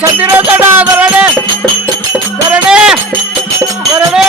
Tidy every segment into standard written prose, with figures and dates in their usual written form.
சந்திரோதடா தரணே தரணே தரணே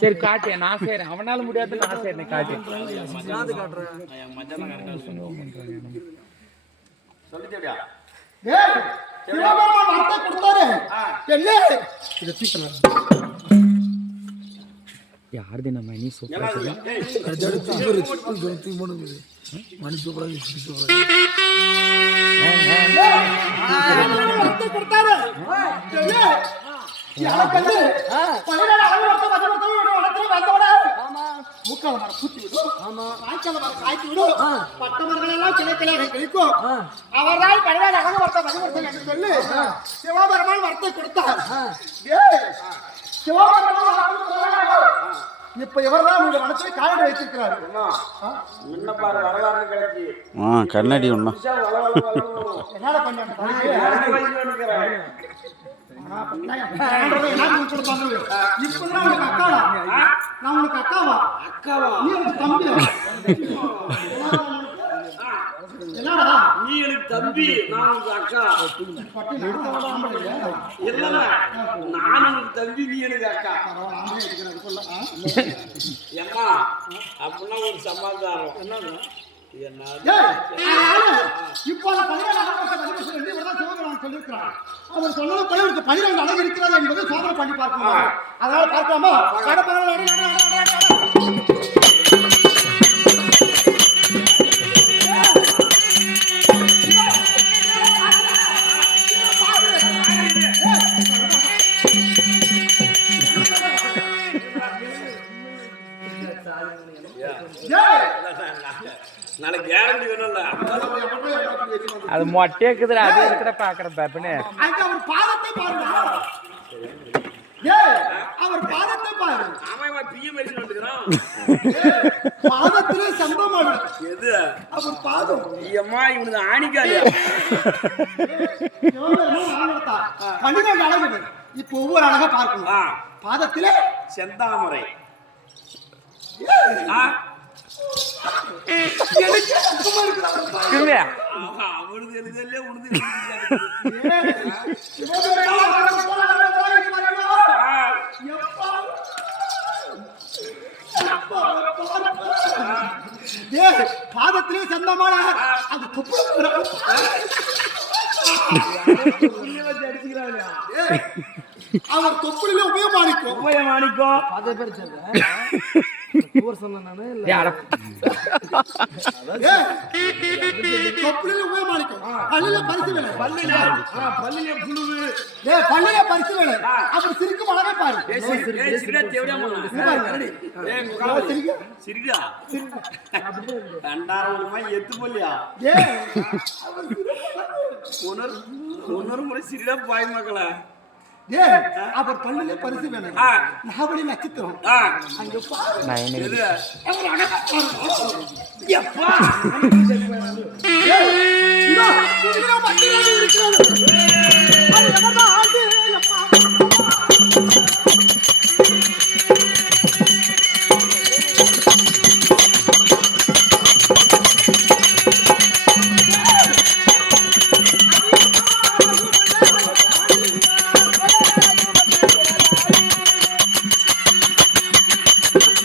சரி காட்டு நான் செய்றேன் அவனால முடியாது நான் செய்றேன் காட்டு யாருது நம்ம நீ சூப்பரா மணி சூப்பரா சிவபெருமான் வரத்தை கொடுத்தார். இப்ப இவர்தான் உங்க மனசை காவடி வைத்திருக்கிறார். கண்ணாடி ஒண்ணா என்ன பண்ண நீ எனக்கு தம்பி நான் அக்கா இல்ல நான் உனக்கு தம்பி நீ எனக்கு அக்கா ஏமா அப்படின்னா ஒரு சமாதானம் அவர் சொன்னது 12 அழகு இருக்கிறது என்பதை சோதனை பண்ணி பார்க்கணும். அதனால பார்க்காம நாளைக்கு கேரண்டி வேணும்ல அது மொட்டைக்குதுல அது இருக்கிற பாக்குறேன் பாப்பனே அவர் பாதத்தை பாருங்க அவர் பாதத்தை பாரு அவன் பிஏ மெடிசன் வந்துக்கிறான் பாதத்திலே சம்பவம் எது அவர் பாதம் அம்மா இவனுக்கு ஆணிக்காலியா பன்னிரண்டு அழகு இப்ப ஒவ்வொரு அழகா பார்க்கணும். பாதத்திலே செந்தாமரை அவனுக்கு எழுதல உனது பாதத்திலே சந்தமான அது அவர் தொப்புளிலே உபயமானிக்கும் அதே பேர் சிரிக்கும் அழகை பாரு எத்து போலியா முறை சிரிடா பாய் மக்களா அவர் பள்ளியில பரிசு வேணும். நாவலி நட்சத்திரம் அங்க பாரு